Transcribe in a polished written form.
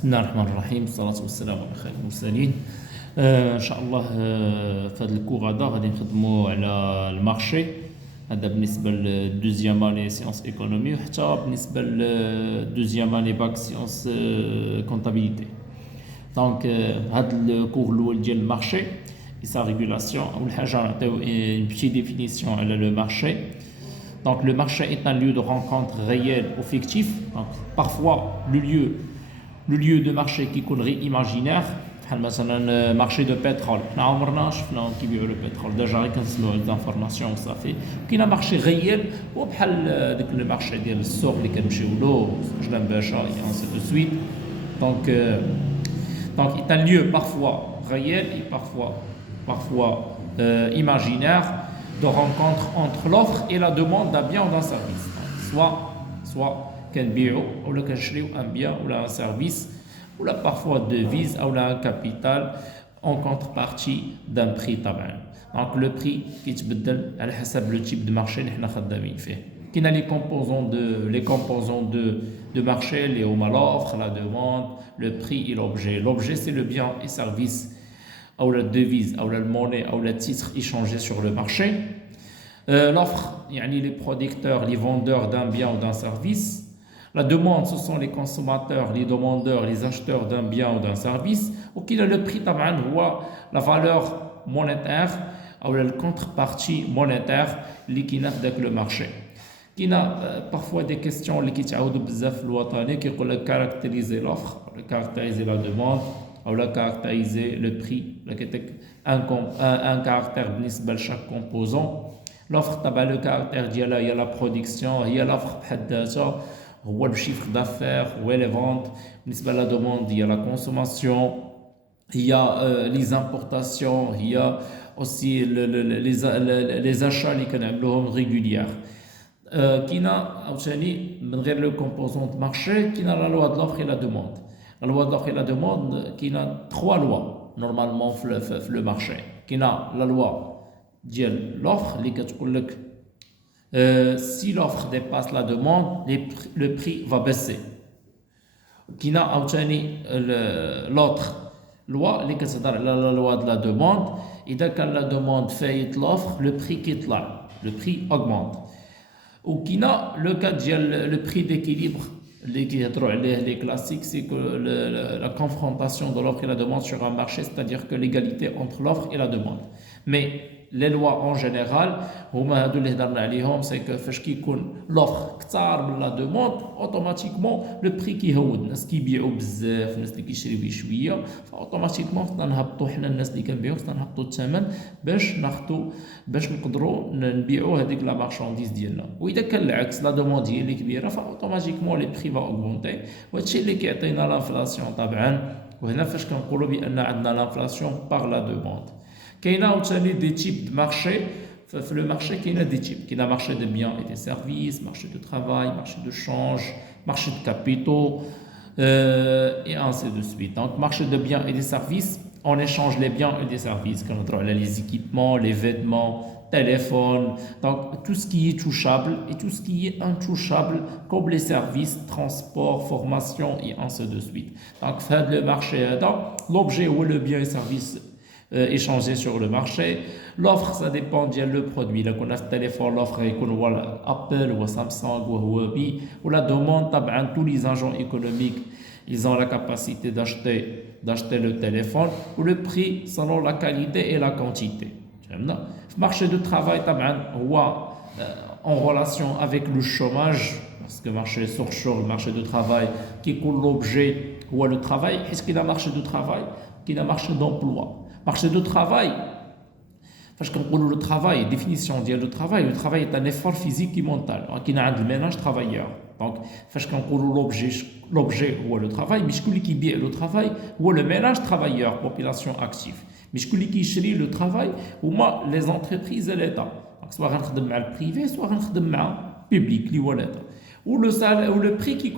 بسم الله الرحمن الرحيم والصلاة والسلام على خير المرسلين. ان شاء الله في هذا الكور هذا غادي نخدموا على المارشي. هذا بالنسبة للدوزيام اني سيونس ايكونومي وحتى بالنسبة للدوزيام اني باك سيونس كونتابيليتي. دونك هذا الكور الاول ديال المارشي et sa régulation. أول حاجة نعطيو une petite définition على le marché. Donc le marché est un lieu de rencontre réel ou fictif. Donc parfois le lieu de marché qui يكون imaginaire. بحال مثلا marché de pétrole. حنا عمرنا شفنا كيبيعوا le pétrole. ديجا غير كنسمعوا les informations وصافي. كاين marché réel وبحال داك le marché ديال السوق اللي كنمشيو له جلان باشا et ainsi de suite. Donc est un lieu parfois réel et parfois imaginaire de rencontre entre l'offre et la demande d'un bien ou d'un service. Soit كنبيعوا ou كنشريو un bien ou un service ou là parfois devise ou là un capital en contrepartie d'un prix طبعا. Donc le prix كيتبدل على حسب le type de marché اللي حنا خدامين فيه. كاين les composants de marché اللي هما l'offre, la demande, le prix et l'objet. L'objet c'est le bien et service ou la devise, ou la monnaie, ou le titre échangé sur le marché. L'offre, les producteurs, les vendeurs d'un bien ou d'un service. La demande, ce sont les consommateurs, les demandeurs, les acheteurs d'un bien ou d'un service. Ou qu'il a le prix, la valeur monétaire, ou la contrepartie monétaire, qui est dans le marché. Il y a parfois des questions qui sont caractériser l'offre, caractériser la demande, ou la caractériser le prix, un caractère بالنسبة لchaque composant. L'offre, le caractère ديالها هي la production, هي l'offre بحد ذاتها هو le chiffre d'affaires, هو les ventes. بالنسبة la demande, il y a la consommation, il y a les importations, il y a aussi les achats اللي كنعملوهم régulières. كاينه عاوتاني من غير le composant de marché كاينه la loi de l'offre et la demande. La loi de l'offre et la demande, qui a trois lois normalement dans le marché. Qui a la loi de l'offre, si l'offre dépasse la demande, le prix va baisser. Qui a l'autre loi, la loi de la demande, et dès que la demande fait l'offre, le prix quitte là, le prix augmente. Ou qui a le cas le prix d'équilibre. Les classiques, c'est que la confrontation de l'offre et la demande sur un marché, c'est-à-dire que l'égalité entre l'offre et la demande. Mais les lois en général, c'est que l'offre est la demande, automatiquement le prix qui est haut. الناس كيبيعوا بزاف، الناس اللي كيشريو بشويه، فاوتوماتيكمون خصنا نهبطوا حنا الناس اللي كنبيعوا خصنا نهبطوا الثمن باش نقدروا نبيعوا هذيك لا مارشانديز ديالنا. واذا كان العكس لا دوموند هي اللي كبيره فاوتوماتيكمون لي بري فا اوغمونتي، وهادشي اللي كيعطينا لانفلاسيون طبعا. وهنا فاش كنقولوا بان عندنا لانفلاسيون باغ لا دوموند. كاينه عاوتاني دي تيب دو مارشي. في لو مارشي كاينه دي تيب، كاينه مارشي دو بيان اي دي سيرفيس، مارشي دو ترافاي، مارشي دو شانج، marché de capitaux, et ainsi de suite. Donc, marché de biens et des services, on échange les biens et des services, comme les équipements, les vêtements, téléphones, donc tout ce qui est touchable et tout ce qui est intouchable, comme les services, transport, formation, et ainsi de suite. Donc, faire le marché, l'objet ou le bien et service échangé sur le marché. L'offre, ça dépend du produit. Là, on a le téléphone, l'offre est Apple ou Samsung ou Huawei. Ou la demande, tous les agents économiques, ils ont la capacité d'acheter le téléphone. Ou le prix selon la qualité et la quantité. Le marché de travail, en relation avec le chômage, parce que le marché le marché de travail, qui est l'objet ou le travail, est-ce qu'il y a un marché de travail, qu'il y a un marché d'emploi. Marché de travail, parce qu'on parle le travail, définition de le travail est un effort physique et mental. Qui a un ménage travailleur. Donc, parce qu'on parle l'objet ou le travail, mais ce qui est le travail ou le ménage travailleur, population active. Mais ce qui est le travail ou les entreprises et l'État. Donc, soit on le privé, soit on le public, ou le salaire ou le prix qui